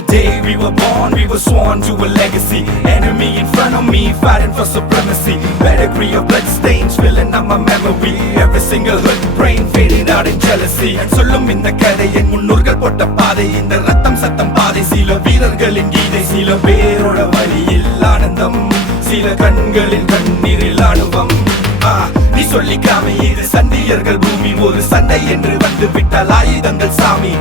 the day we were born, we were sworn to a legacy. Enemy in front of me, fighting for supremacy. Pedigree of blood stains filling up my memory. Every single hood brain fading out in jealousy. And சொல்லும் இந்த கதை என் முன்னோர்கள் போட்ட பாதை. இந்த ரத்தம் சத்தம் பாதை, சில வீரர்களின் கீதை. சில பேரோட வழியில் ஆனந்தம், சில கண்களில் கண்ணீரில் ஆணுவம். நீ சொல்லிக்காம இது சண்டியர்கள் பூமி. ஒரு சண்டை என்று வந்து விட்டால் ஆயுதங்கள் சாமி.